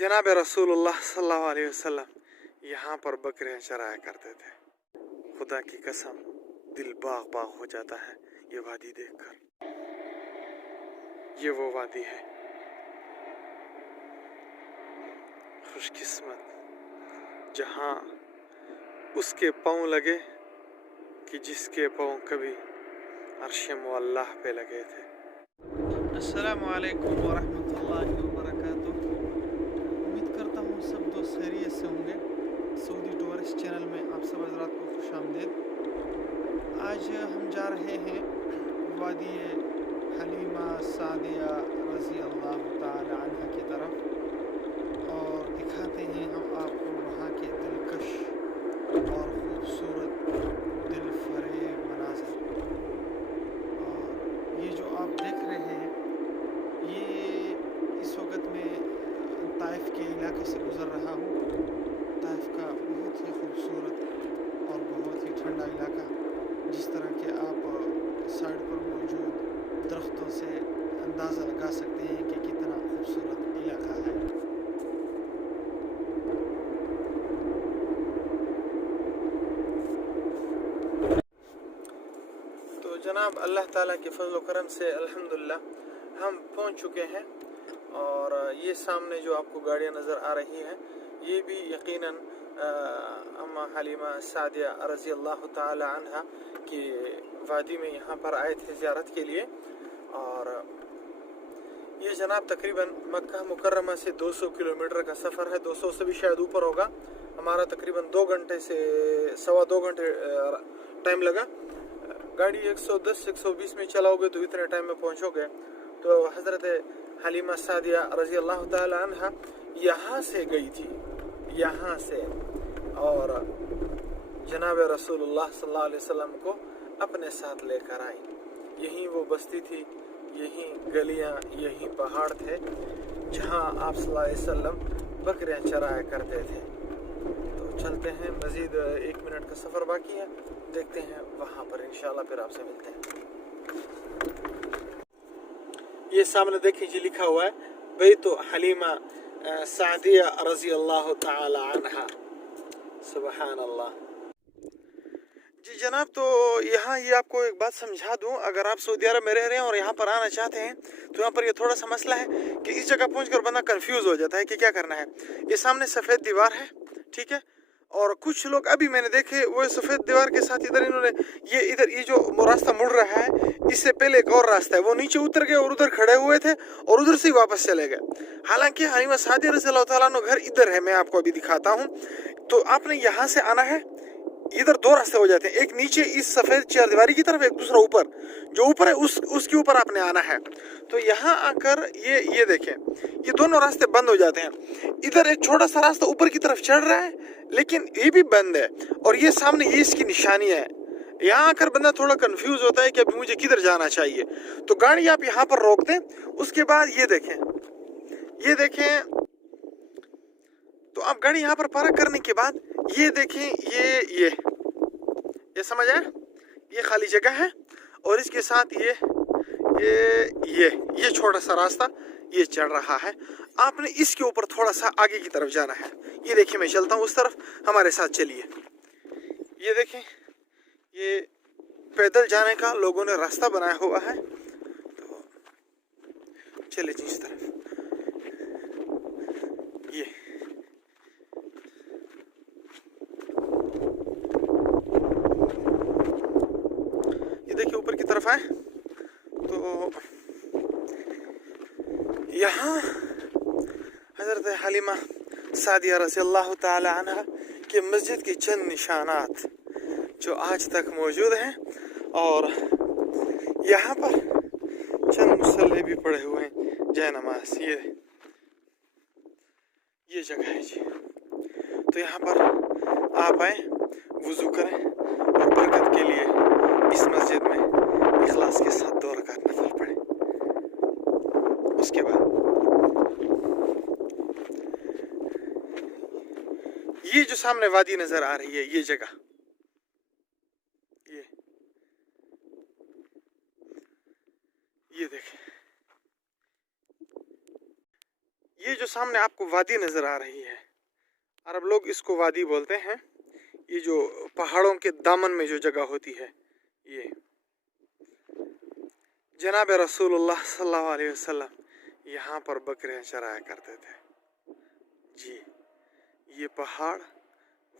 जनाब रसूलुल्लाह सल्लल्लाहु अलैहि वसल्लम यहाँ पर बकरियां चराया करते थे। खुदा की कसम दिल बाग बाग हो जाता है ये वादी देखकर। ये वो वादी है, खुशकिस्मत, जहाँ उसके पाँव लगे कि जिसके पाँव कभी अर्श मुअल्लाह पे लगे थे। अस्सलामु अलैकुम वरहमतुल्लाहि वबरकातुह। उम्मीद करता हूँ सब दोस्त खैरियत से होंगे। सऊदी टूरिस्ट चैनल में आप सब हज़रात को खुशामदीद। आज हम जा रहे हैं वादी हलीमा सादिया रज़ी अल्लाह ताला अन्हा की तरफ और दिखाते हैं हम आपको वहाँ के दिलकश और ख़ूबसूरत दिल फरेब मनाज़र। और ये जो आप देख रहे हैं ये इस वक्त मैं ताइफ के इलाके से गुज़र रहा हूँ। ताइफ का बहुत ही खूबसूरत और बहुत ही ठंडा इलाका, जिस तरह के आप साइड पर मौजूद दरख्तों से अंदाज़ा लगा सकते हैं कि कितना खूबसूरत इलाका है। तो जनाब अल्लाह ताला के फजल व करम से अल्हम्दुलिल्लाह हम पहुंच चुके हैं और ये सामने जो आपको गाड़ियां नज़र आ रही हैं ये भी यकीनन अम्मा हलीमा सादिया रज़ी अल्लाह ताला अन्हा की वादी में यहाँ पर आए थे ज़ियारत के लिए। और ये जनाब तकरीबन मक्का मुकर्रमा से 200 किलोमीटर का सफ़र है, 200 से भी शायद ऊपर होगा। हमारा तकरीबन 2 घंटे से सवा 2 घंटे टाइम लगा। गाड़ी 110-120 में चलाओगे तो इतने टाइम में पहुँचोगे। तो हज़रत हलीमा सादिया रज़ी अल्लाह ताला अन्हा यहाँ से गई थी, यहाँ से, और जनाब रसूलुल्लाह सल्लल्लाहु अलैहि वसल्लम को अपने साथ लेकर आई। यहीं वो बस्ती थी, यहीं गलियाँ, यहीं पहाड़ थे जहाँ आप सल्लल्लाहु अलैहि वसल्लम बकरियाँ चराया करते थे। तो चलते हैं, मज़ीद 1 मिनट का सफ़र बाकी है, देखते हैं वहाँ पर इंशाल्लाह फिर आपसे मिलते हैं। ये सामने देखिए जी लिखा हुआ है बैतु हलीमा सादिया रज़ी अल्लाह ताला अन्हा। सुबहान अल्लाह। जी जनाब, तो यहाँ ये आपको एक बात समझा दूँ, अगर आप सऊदी अरब में रह रहे हैं और यहाँ पर आना चाहते हैं तो यहाँ पर ये थोड़ा सा मसला है कि इस जगह पहुँचकर बंदा कंफ्यूज हो जाता है कि क्या करना है। ये सामने सफ़ेद दीवार है, ठीक है, और कुछ लोग अभी मैंने देखे वो सफ़ेद दीवार के साथ इधर इन्होंने ये जो रास्ता मुड़ रहा है इससे पहले एक और रास्ता है, वो नीचे उतर गए और उधर खड़े हुए थे और उधर से ही वापस चले गए। हालांकि हलीमा सादिया रज़ी अल्लाह ताला अन्हा घर इधर है, मैं आपको अभी दिखाता हूँ। तो आपने यहाँ से आना है, इधर 2 रास्ते हो जाते हैं, एक नीचे इस सफ़ेद चारदीवारी की तरफ, एक दूसरा ऊपर, जो ऊपर है उसके ऊपर आपने आना है। तो यहाँ आकर ये देखें, ये दोनों रास्ते बंद हो जाते हैं। इधर एक छोटा सा रास्ता ऊपर की तरफ चढ़ रहा है लेकिन ये भी बंद है, और ये सामने ये इसकी निशानियाँ है। यहाँ आकर बंदा थोड़ा कंफ्यूज होता है कि अभी मुझे किधर जाना चाहिए। तो गाड़ी आप यहाँ पर रोक दें, उसके बाद ये देखें, तो आप गाड़ी यहाँ पर पार्क करने के बाद ये देखें, ये समझ आया, ये खाली जगह है और इसके साथ ये छोटा सा रास्ता ये चढ़ रहा है। आपने इसके ऊपर थोड़ा सा आगे की तरफ जाना है। ये देखिए मैं चलता हूँ उस तरफ, हमारे साथ चलिए। ये देखें, ये पैदल जाने का लोगों ने रास्ता बनाया हुआ है। तो चलिए जी इस तरफ। ये देखिए ऊपर की तरफ आए तो यहाँ हज़रत हलीमा सादिया रज़ी अल्लाह ताला अन्हा के मस्जिद के चंद निशानात जो आज तक मौजूद हैं, और यहाँ पर चंद मुसल्ले भी पड़े हुए हैं, जय नमाज। ये जगह है जी। तो यहाँ पर आप आए, वुज़ू करें और बरकत के लिए इस मस्जिद में इखलास के साथ 2 रकात नफल पढ़ें। उसके बाद ये जो सामने वादी नजर आ रही है, ये जगह, ये देखें, ये जो سامنے آپ کو وادی نظر آ رہی ہے، عرب لوگ اس کو وادی بولتے ہیں، یہ جو پہاڑوں کے دامن میں جو جگہ ہوتی ہے، یہ جناب رسول اللہ صلی اللہ علیہ وسلم یہاں پر بکریاں چرایا کرتے تھے۔ جی یہ پہاڑ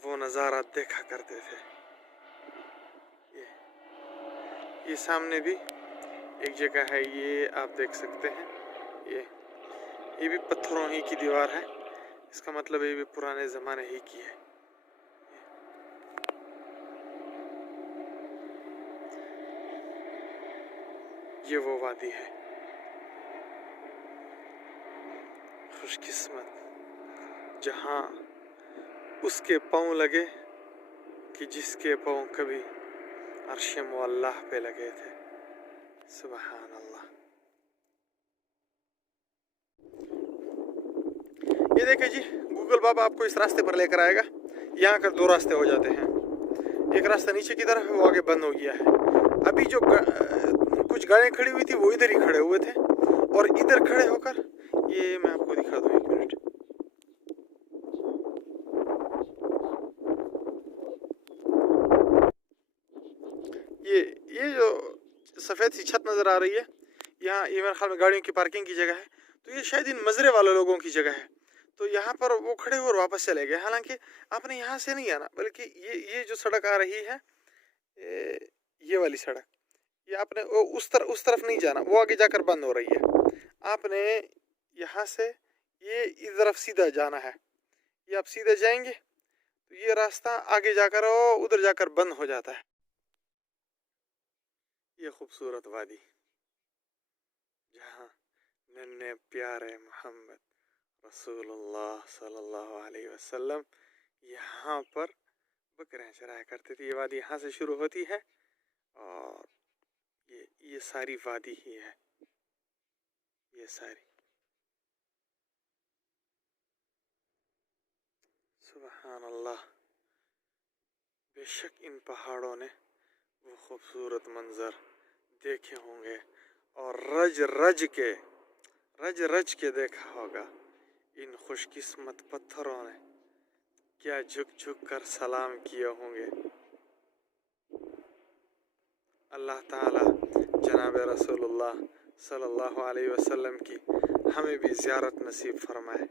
وہ نظارہ دیکھا کرتے تھے۔ یہ سامنے بھی ایک جگہ ہے، یہ آپ دیکھ سکتے ہیں، یہ بھی پتھروں ہی کی دیوار ہے، اس کا مطلب یہ بھی پرانے زمانے ہی کی ہے۔ یہ وہ وادی ہے، خوش قسمت جہاں اس کے پاؤں لگے کہ جس کے پاؤں کبھی عرش معلیٰ پہ لگے تھے۔ سبحان اللہ۔ یہ دیکھیں جی، گوگل بابا آپ کو اس راستے پر لے کر آئے گا۔ یہاں کر دو راستے ہو جاتے ہیں، ایک راستہ نیچے کی طرف ہے، وہ آگے بند ہو گیا ہے۔ ابھی جو کچھ گاڑیاں کھڑی ہوئی تھی وہ ادھر ہی کھڑے ہوئے تھے، اور ادھر کھڑے ہو کر یہ میں آپ کو دکھا دوں، ایک منٹ۔ یہ جو سفید سی چھت نظر آ رہی ہے، یہاں یہ میرے خیال میں گاڑیوں کی پارکنگ کی جگہ ہے، تو یہ شاید ان مزرے والے لوگوں کی جگہ ہے۔ تو یہاں پر وہ کھڑے ہوئے اور واپس چلے گئے، حالانکہ آپ نے یہاں سے نہیں آنا، بلکہ یہ جو سڑک آ رہی ہے، یہ والی سڑک، یہ آپ نے اس طرف نہیں جانا، وہ آگے جا کر بند ہو رہی ہے۔ آپ نے یہاں سے یہ اس طرف سیدھا جانا ہے، یہ آپ سیدھے جائیں گے تو یہ راستہ آگے جا کر ادھر جا کر بند ہو جاتا ہے۔ یہ خوبصورت وادی جہاں ننھے پیارے محمد رسول اللہ صلی اللہ علیہ وسلم یہاں پر بکریاں چرایا کرتے تھے۔ یہ وادی یہاں سے شروع ہوتی ہے اور یہ ساری وادی ہی ہے، یہ ساری۔ سبحان اللہ، بے شک ان پہاڑوں نے وہ خوبصورت منظر دیکھے ہوں گے اور رج رج کے دیکھا ہوگا۔ ان خوش قسمت پتھروں نے کیا جھک جھک کر سلام کیے ہوں گے۔ اللہ تعالی جناب رسول اللہ صلی اللہ علیہ وسلم کی ہمیں بھی زیارت نصیب فرمائے،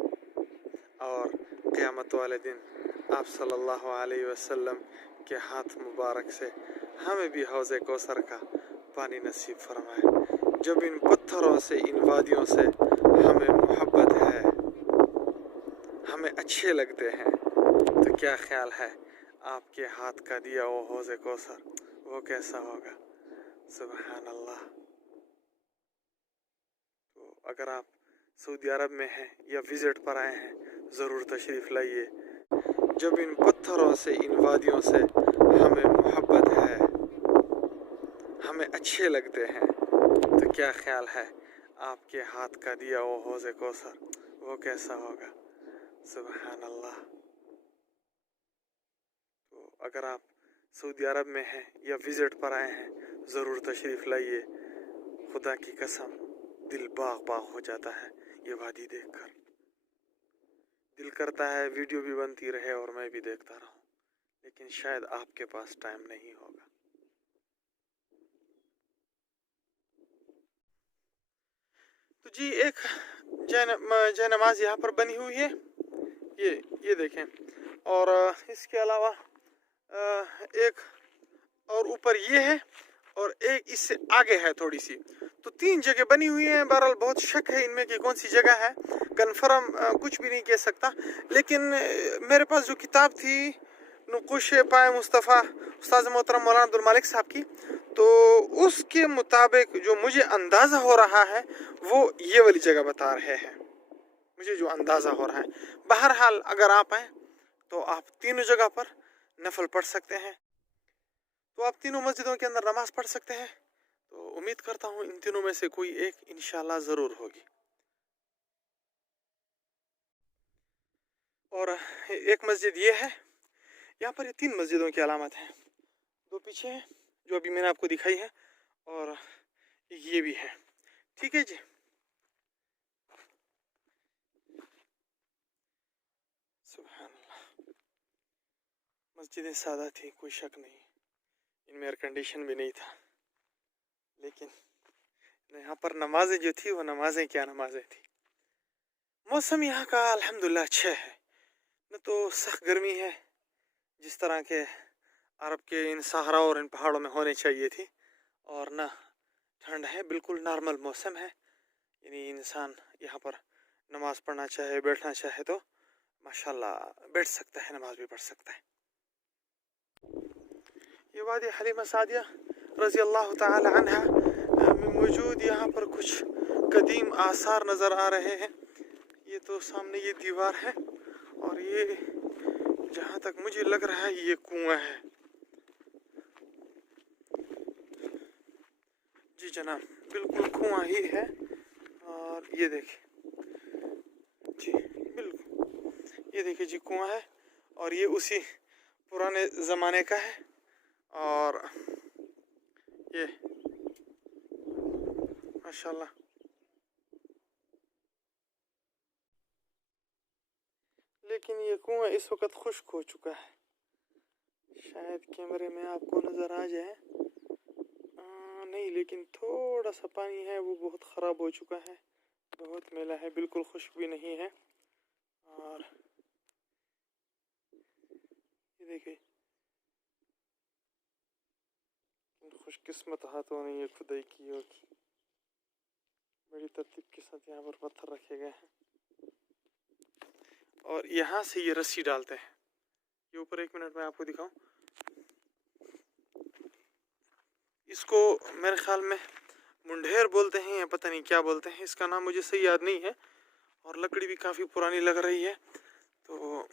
اور قیامت والے دن آپ صلی اللہ علیہ وسلم کے ہاتھ مبارک سے ہمیں بھی حوض کوثر کا پانی نصیب فرمائے۔ جب ان پتھروں سے، ان وادیوں سے ہمیں محبت ہے، ہمیں اچھے لگتے ہیں، تو کیا خیال ہے آپ کے ہاتھ کا دیا وہ حوض کوثر وہ کیسا ہوگا؟ سبحان اللہ۔ تو اگر آپ سعودی عرب میں ہیں یا وزٹ پر آئے ہیں، ضرور تشریف لائیے۔ جب ان پتھروں سے، ان وادیوں سے ہمیں محبت ہے، ہمیں اچھے لگتے ہیں، تو کیا خیال ہے آپ کے ہاتھ کا دیا وہ حوض کوثر وہ کیسا ہوگا؟ سبحان اللہ۔ تو اگر آپ سعودی عرب میں ہیں یا وزٹ پر آئے ہیں، ضرور تشریف لائیے۔ خدا کی قسم دل باغ باغ ہو جاتا ہے یہ وادی دیکھ کر، دل کرتا ہے ویڈیو بھی بنتی رہے اور میں بھی دیکھتا رہوں، لیکن شاید آپ کے پاس ٹائم نہیں ہوگا۔ تو جی ایک جے نماز یہاں پر بنی ہوئی ہے، یہ دیکھیں، اور اس کے علاوہ ایک اور اوپر یہ ہے، اور ایک اس سے آگے ہے تھوڑی سی، تو 3 جگہ بنی ہوئی ہیں۔ بہرحال بہت شک ہے ان میں کہ کون سی جگہ ہے، کنفرم کچھ بھی نہیں کہہ سکتا، لیکن میرے پاس جو کتاب تھی نقوش پائے مصطفیٰ استاد محترم مولانا عبدالمالک صاحب کی، تو اس کے مطابق جو مجھے اندازہ ہو رہا ہے وہ یہ والی جگہ بتا رہے ہیں، مجھے جو اندازہ ہو رہا ہے۔ بہرحال اگر آپ آئیں تو آپ تینوں جگہ پر نفل پڑھ سکتے ہیں، تو آپ تینوں مسجدوں کے اندر نماز پڑھ سکتے ہیں۔ تو امید کرتا ہوں ان تینوں میں سے کوئی ایک انشاءاللہ ضرور ہوگی۔ اور ایک مسجد یہ ہے، یہاں پر یہ 3 مسجدوں کی علامت ہیں، 2 پیچھے ہیں جو ابھی میں نے آپ کو دکھائی ہے، اور یہ بھی ہے، ٹھیک ہے جی۔ सुभान अल्लाह। मस्जिद सादा थी, कोई शक नहीं, इनमें एयर कंडीशन भी नहीं था, लेकिन यहाँ पर नमाजें जो थी वो नमाजें क्या नमाजें थी। मौसम यहाँ का अल्हम्दुलिल्लाह अच्छा है, न तो सख्त गर्मी है जिस तरह के अरब के इन सहारा और इन पहाड़ों में होने चाहिए थी, और न ठंड है, बिल्कुल नॉर्मल मौसम है। यानी इंसान यहाँ पर नमाज पढ़ना चाहे, बैठना चाहे तो माशाल्लाह बैठ सकता है, नमाज भी पढ़ सकता है। ये वादी हलीमा सादिया रज़ी अल्लाह ताला अन्हा में मौजूद यहाँ पर कुछ कदीम आसार नज़र आ रहे हैं। ये तो सामने ये दीवार है, और ये जहाँ तक मुझे लग रहा है ये कुआं है। जी जनाब, बिल्कुल कुआं ही है, और ये देखिए जी, बिल्कुल ये देखिए जी कुआं है, और ये उसी पुराने ज़माने का है। और ये माशाल्लाह लेकिन ये कुआं इस वक्त खुश्क हो चुका है, शायद कैमरे में आपको नज़र आ जाए, नहीं, लेकिन थोड़ा सा पानी है, वो बहुत ख़राब हो चुका है, बहुत मैला है, बिल्कुल खुश्क भी नहीं है। और ये देखिए, खुशकिस्मत हाथों ने ये खुदाई की होगी, बड़ी तरतीब के साथ यहाँ पर पत्थर रखे गए हैं, और यहाँ से ये रस्सी डालते हैं। ये ऊपर 1 मिनट में आपको दिखाऊं, इसको मेरे ख्याल में मुंडेर बोलते हैं या पता नहीं क्या बोलते हैं, इसका नाम मुझे सही याद नहीं है, और लकड़ी भी काफ़ी पुरानी लग रही है। तो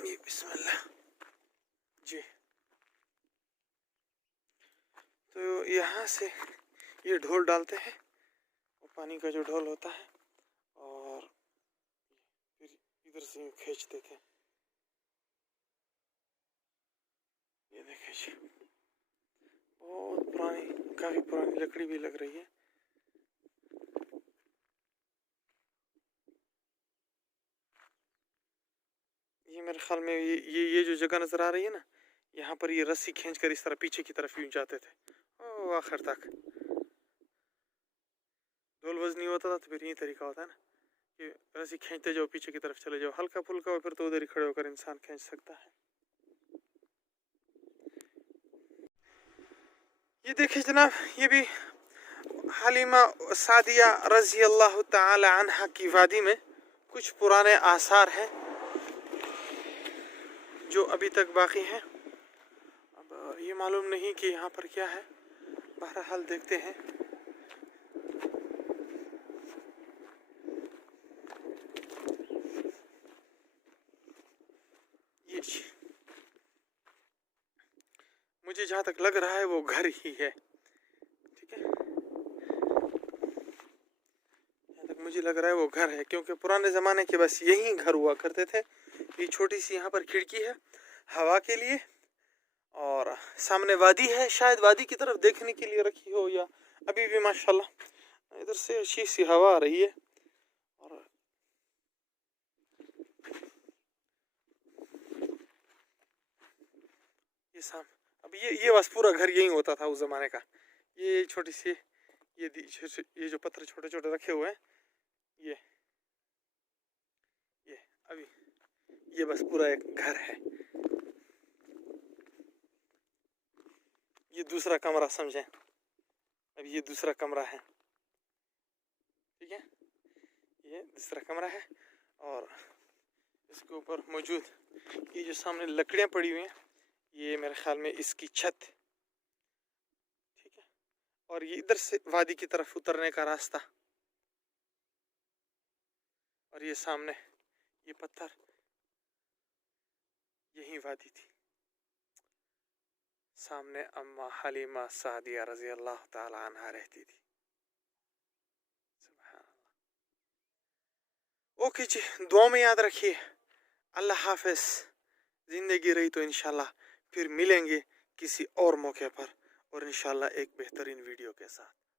ये बिस्मिल्लाह जी, तो यहाँ से ये ढोल डालते हैं, वो पानी का जो ढोल होता है, और फिर इधर से खींच देते हैं। ये देखिए जी, बहुत पुरानी, काफ़ी पुरानी लकड़ी भी लग रही है। ये मेरे ख्याल में ये जो जगह नज़र आ रही है ना, यहाँ पर ये रस्सी खींचकर इस तरह पीछे की तरफ यूं जाते थे, ओ आखिर तक। ढोल वजनी होता था तो फिर यही तरीका होता है ना, कि रस्सी खींचते जाओ, पीछे की तरफ चले जाओ, हल्का फुल्का हो फिर तो उधर ही खड़े होकर इंसान खींच सकता है। ये देखिए जनाब, ये भी हलीमा सादिया रज़ी अल्लाह ताला अन्हा की वादी में कुछ पुराने आसार हैं जो अभी तक बाकी हैं। अब ये मालूम नहीं कि यहाँ पर क्या है, बहरहाल देखते हैं। ये मुझे जहाँ तक लग रहा है वो घर ही है, ठीक है, जहाँ तक मुझे लग रहा है वो घर है, क्योंकि पुराने ज़माने के बस यही घर हुआ करते थे। ये छोटी सी यहाँ पर खिड़की है हवा के लिए, और सामने वादी है, शायद वादी की तरफ देखने के लिए रखी हो, या अभी भी माशाल्लाह इधर से अच्छी सी हवा आ रही है। और ये अब ये बस पूरा घर यही होता था उस ज़माने का। ये छोटी सी ये जो पत्थर छोटे छोटे रखे हुए हैं, ये अभी ये बस पूरा एक घर है। ये दूसरा कमरा समझें, अब ये दूसरा कमरा है, ठीक है, ये दूसरा कमरा है, और इसके ऊपर मौजूद ये जो सामने लकड़ियाँ पड़ी हुई हैं, ये मेरे ख्याल में इसकी छत, ठीक है, और ये इधर से वादी की तरफ उतरने का रास्ता, और ये सामने ये पत्थर, यही वादी थी। सामने अम्मा हलीमा सादिया रज़ी अल्लाह ताला अन्हा रहती थी। सुभान अल्लाह। ओके जी, दुआ में याद रखिए। अल्लाह हाफिज़। ज़िंदगी रही तो इंशाल्लाह फिर मिलेंगे किसी और मौके पर, और इंशाल्लाह एक बेहतरीन वीडियो के साथ।